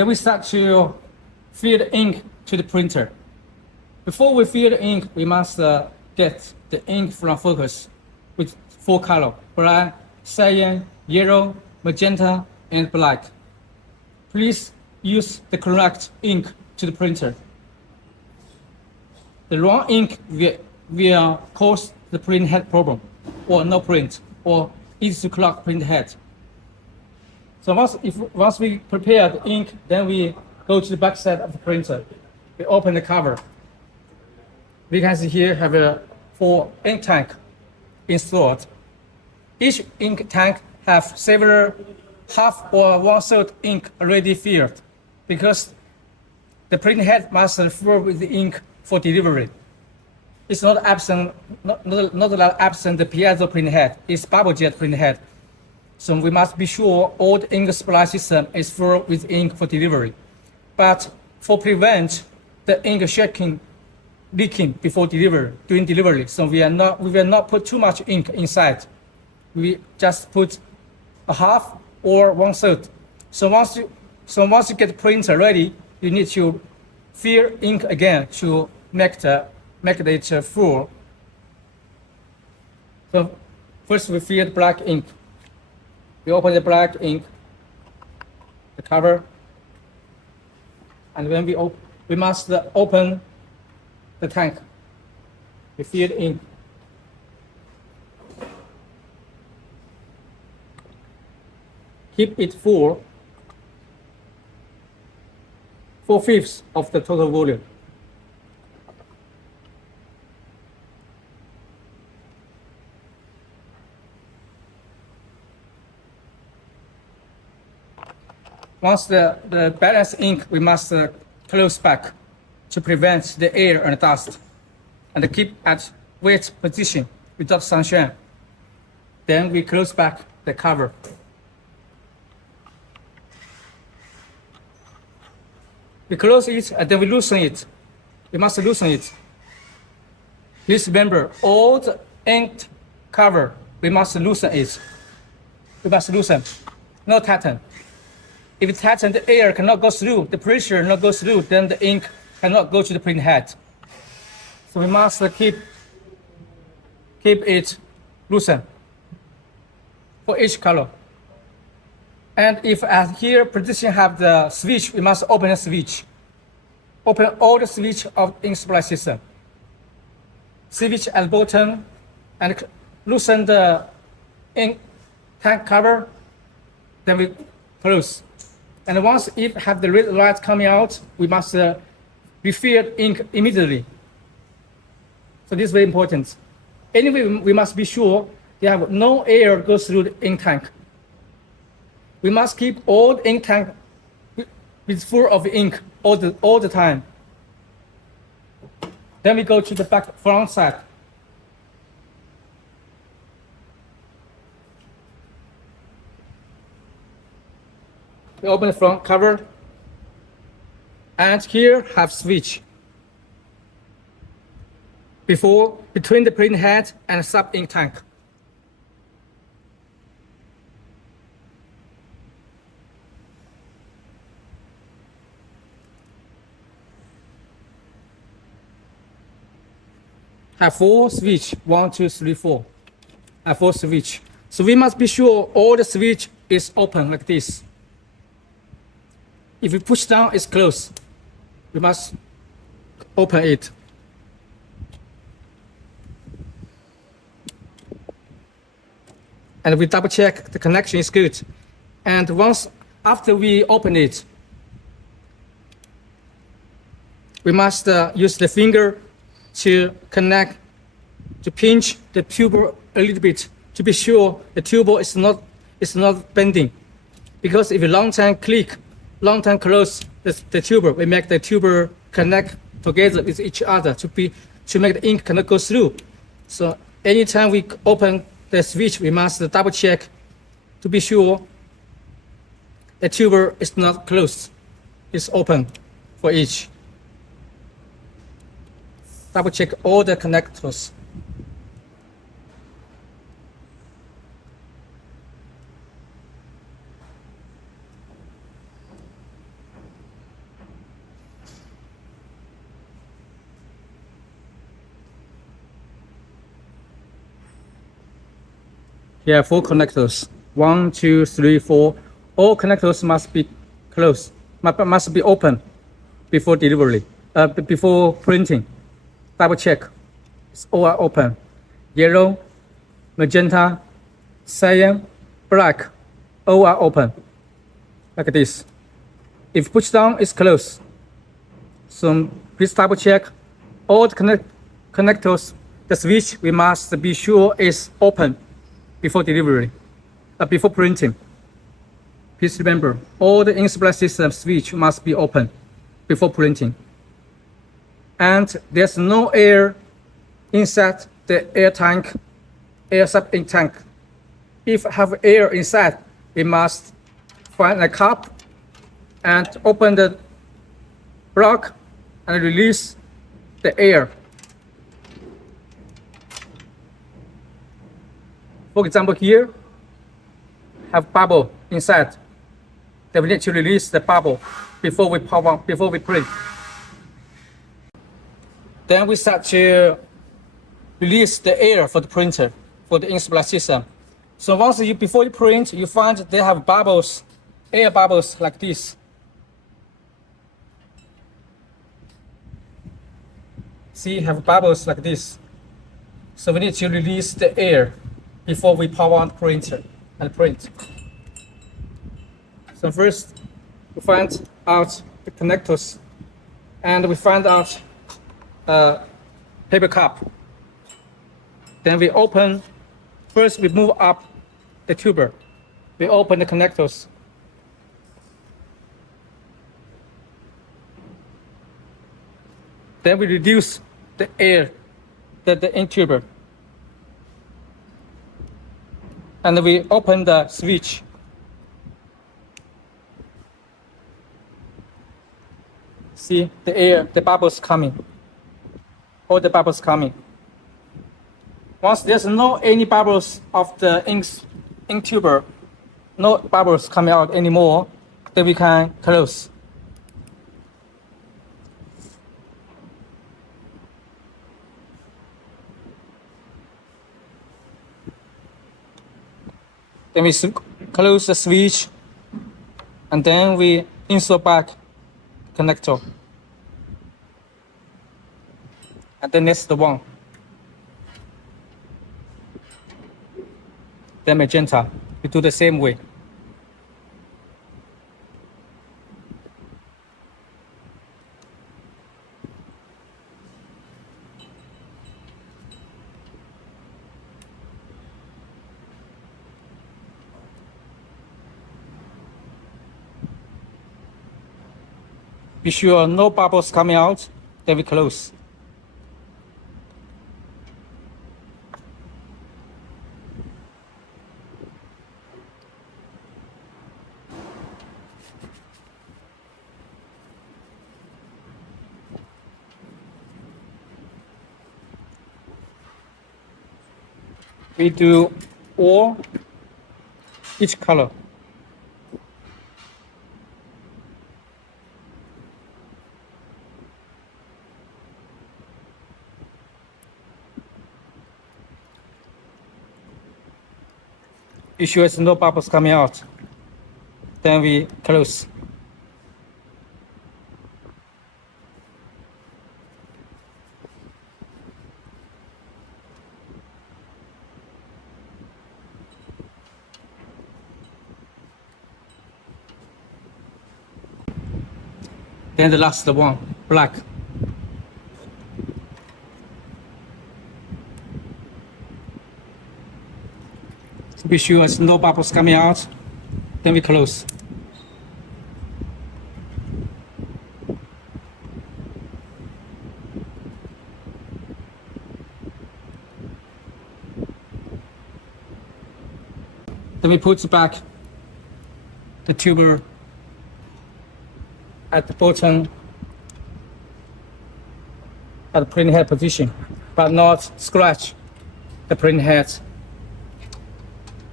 Then we start to fill the ink to the printer. Before we fill the ink, we must get the ink from focus with 4 colors: black, cyan, yellow, magenta, and black. Please use the correct ink to the printer. The wrong ink will cause the print head problem, or no print, or easy to clog print head. So once we prepare the ink, then we go to the back side of the printer. We open the cover. We can see here have a 4 ink tank installed. Each ink tank have several half or 1/3 ink already filled, because the print head must fill with the ink for delivery. It's not absent, not absent the piezo print head. It's bubble jet print head. So we must be sure all the ink supply system is full with ink for delivery. But for prevent the ink shaking, leaking before delivery, during delivery, so we will not put too much ink inside. We just put a half or 1/3. So once you get the printer ready, you need to fill ink again to make it full. So first we fill the black ink. We open the black ink, the cover, and when we must open the tank. We fill the ink. Keep it full, 4/5 of the total volume. Once the balanced ink, we must close back to prevent the air and dust, and keep at wet position without sunshine. Then we close back the cover. We close it and then we loosen it. We must loosen it. Please remember, all the ink cover, we must loosen it. We must loosen, not tighten. If it's tightened, the air cannot go through, the pressure not go through, then the ink cannot go to the print head. So we must keep it loosen for each color. And if as here position have the switch, we must open the switch. Open all the switch of ink supply system. Switch at the bottom and loosen the ink tank cover. Then we close. And once it have the red light coming out, we must refill ink immediately. So this is very important. Anyway, we must be sure there have no air goes through the ink tank. We must keep all the ink tank with full of ink all the time. Then we go to the front side. We open the front cover, and here have switch between the print head and sub ink tank. Have 4 switch, 1, 2, 3, 4. Have 4 switch. So we must be sure all the switch is open like this. If we push down, it's closed. We must open it. And we double check the connection is good. And after we open it, we must use the finger to connect, to pinch the tuber a little bit to be sure the tuber is not bending. Because if you long time close the tuber, we make the tuber connect together with each other to make the ink cannot go through. So anytime we open the switch, we must double check to be sure the tuber is not closed, it's open for each. Double check all the connectors. Here are 4 connectors. 1, 2, 3, 4. All connectors must be closed, must be open before delivery, before printing. Double check. It's all are open. Yellow, magenta, cyan, black, all are open. Like this. If push down, it's closed. So please double check all the connectors. The switch we must be sure is open before delivery, before printing. Please remember, all the in-supply system switch must be open before printing. And there's no air inside the air tank, air sub-ink tank. If have air inside, we must find a cup and open the block and release the air. For example, here have bubble inside. Then we need to release the bubble before we print. Then we start to release the air for the printer, for the in-supply system. So before you print, you find they have bubbles, air bubbles like this. See, have bubbles like this. So we need to release the air before we power on the printer and print. So first, we find out the connectors, and we find out a paper cup. Then we open. First, we move up the tuber. We open the connectors. Then we reduce the air, the ink tuber. And we open the switch. See the air, the bubbles coming. All the bubbles coming. Once there's no any bubbles of the ink tuber, no bubbles coming out anymore, then we can close. Then we close the switch, and then we insert back connector. And then next the one. Then magenta. We do the same way. Be sure no bubbles coming out, then we close. We do all each color. Be sure there's no bubbles coming out. Then we close. Then the last one, black. To be sure there's no bubbles coming out, then we close. Then we put back the tuber at the bottom at the print head position, but not scratch the print head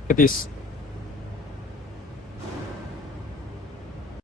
like this.